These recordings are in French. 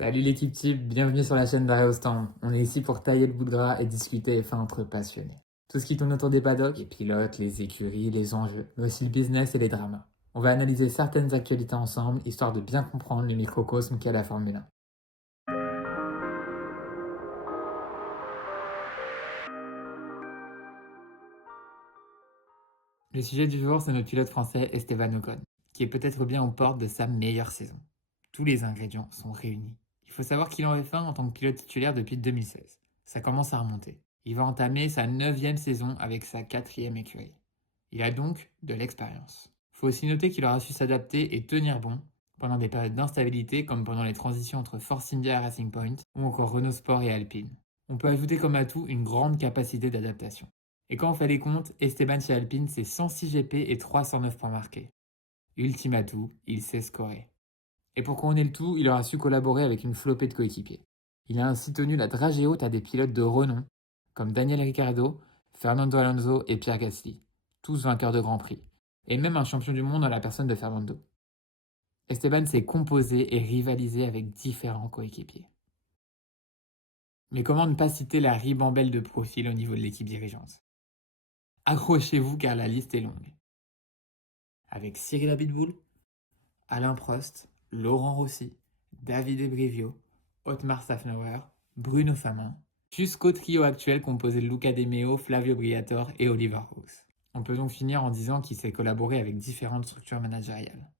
Salut l'équipe type, bienvenue sur la chaîne d'Arrêt au Stand. On est ici pour tailler le bout de gras et discuter F1 entre passionnés. Tout ce qui tourne autour des paddocks, les pilotes, les écuries, les enjeux, mais aussi le business et les dramas. On va analyser certaines actualités ensemble, histoire de bien comprendre le microcosme qu'est la Formule 1. Le sujet du jour, c'est notre pilote français Esteban Ocon, qui est peut-être bien aux portes de sa meilleure saison. Tous les ingrédients sont réunis. Il faut savoir qu'il est en F1 en tant que pilote titulaire depuis 2016. Ça commence à remonter. Il va entamer sa 9e saison avec sa 4e écurie. Il a donc de l'expérience. Il faut aussi noter qu'il aura su s'adapter et tenir bon pendant des périodes d'instabilité comme pendant les transitions entre Force India et Racing Point ou encore Renault Sport et Alpine. On peut ajouter comme atout une grande capacité d'adaptation. Et quand on fait les comptes, Esteban chez Alpine, c'est 106 GP et 309 points marqués. Ultime atout, il sait scorer. Et pour couronner le tout, il aura su collaborer avec une flopée de coéquipiers. Il a ainsi tenu la dragée haute à des pilotes de renom, comme Daniel Ricciardo, Fernando Alonso et Pierre Gasly, tous vainqueurs de Grand Prix, et même un champion du monde dans la personne de Fernando. Esteban s'est composé et rivalisé avec différents coéquipiers. Mais comment ne pas citer la ribambelle de profils au niveau de l'équipe dirigeante? Accrochez-vous car la liste est longue. Avec Cyril Abitboul, Alain Prost, Laurent Rossi, David Ebrivio, Otmar Safnauer, Bruno Famin, jusqu'au trio actuel composé de Luca De Meo, Flavio Briatore et Oliver Roos. On peut donc finir en disant qu'il s'est collaboré avec différentes structures managériales.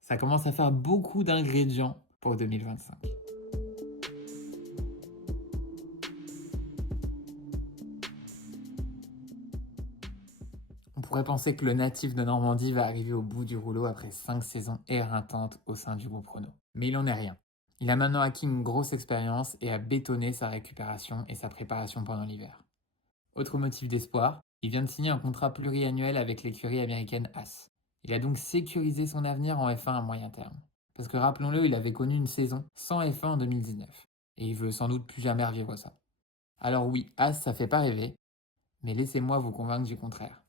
Ça commence à faire beaucoup d'ingrédients pour 2025. On pourrait penser que le natif de Normandie va arriver au bout du rouleau après 5 saisons éreintantes au sein du groupe Renault. Mais il en est rien. Il a maintenant acquis une grosse expérience et a bétonné sa récupération et sa préparation pendant l'hiver. Autre motif d'espoir, il vient de signer un contrat pluriannuel avec l'écurie américaine Haas. Il a donc sécurisé son avenir en F1 à moyen terme. Parce que rappelons-le, il avait connu une saison sans F1 en 2019. Et il veut sans doute plus jamais revivre ça. Alors oui, Haas, ça fait pas rêver, mais laissez-moi vous convaincre du contraire.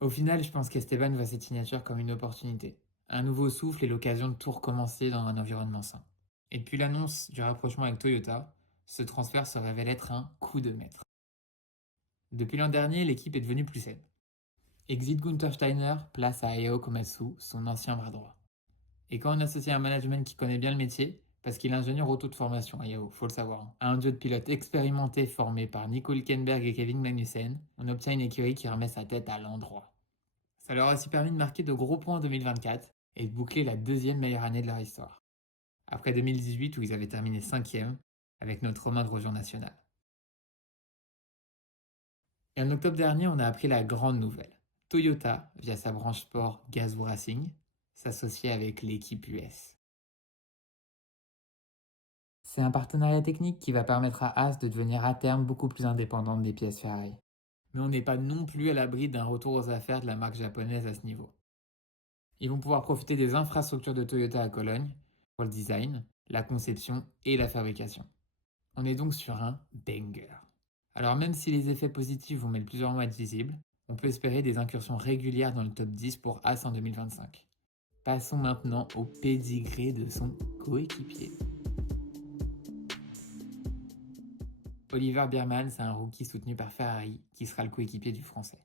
Au final, je pense qu'Esteban voit cette signature comme une opportunité. Un nouveau souffle et l'occasion de tout recommencer dans un environnement sain. Et depuis l'annonce du rapprochement avec Toyota, ce transfert se révèle être un coup de maître. Depuis l'an dernier, l'équipe est devenue plus saine. Exit Gunther Steiner, place à Ayao Komatsu, son ancien bras droit. Et quand on associe un management qui connaît bien le métier, parce qu'il est ingénieur auto de formation, Ayao, faut le savoir, à un duo de pilotes expérimentés formés par Nico Hülkenberg et Kevin Magnussen, on obtient une écurie qui remet sa tête à l'endroit. Ça leur a aussi permis de marquer de gros points en 2024 et de boucler la deuxième meilleure année de leur histoire. Après 2018 où ils avaient terminé 5e avec notre Romain Grosjean national. Et en octobre dernier, on a appris la grande nouvelle. Toyota, via sa branche sport Gazoo Racing, s'associait avec l'équipe US. C'est un partenariat technique qui va permettre à Haas de devenir à terme beaucoup plus indépendante des pièces Ferrari. Mais on n'est pas non plus à l'abri d'un retour aux affaires de la marque japonaise à ce niveau. Ils vont pouvoir profiter des infrastructures de Toyota à Cologne pour le design, la conception et la fabrication. On est donc sur un banger. Alors même si les effets positifs vont mettre plusieurs mois à être visibles, on peut espérer des incursions régulières dans le top 10 pour Haas en 2025. Passons maintenant au pédigré de son coéquipier. Oliver Biermann, c'est un rookie soutenu par Ferrari qui sera le coéquipier du français.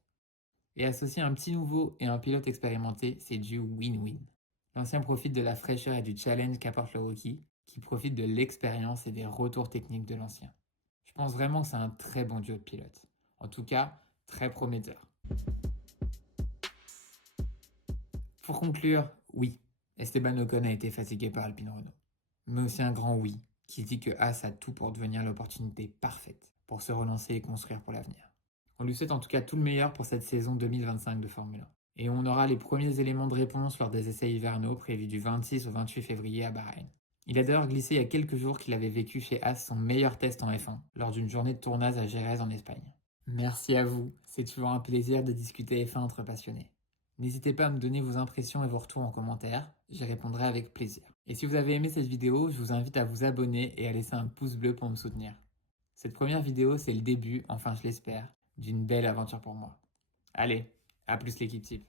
Et associer un petit nouveau et un pilote expérimenté, c'est du win-win. L'ancien profite de la fraîcheur et du challenge qu'apporte le rookie, qui profite de l'expérience et des retours techniques de l'ancien. Je pense vraiment que c'est un très bon duo de pilotes. En tout cas, très prometteur. Pour conclure, oui, Esteban Ocon a été fatigué par Alpine Renault. Mais aussi un grand oui, qui dit que Haas a tout pour devenir l'opportunité parfaite pour se relancer et construire pour l'avenir. On lui souhaite en tout cas tout le meilleur pour cette saison 2025 de Formule 1. Et on aura les premiers éléments de réponse lors des essais hivernaux prévus du 26 au 28 février à Bahreïn. Il a d'ailleurs glissé il y a quelques jours qu'il avait vécu chez Haas son meilleur test en F1 lors d'une journée de tournage à Jerez en Espagne. Merci à vous, c'est toujours un plaisir de discuter F1 entre passionnés. N'hésitez pas à me donner vos impressions et vos retours en commentaire, j'y répondrai avec plaisir. Et si vous avez aimé cette vidéo, je vous invite à vous abonner et à laisser un pouce bleu pour me soutenir. Cette première vidéo, c'est le début, enfin je l'espère, d'une belle aventure pour moi. Allez, à plus l'équipe type.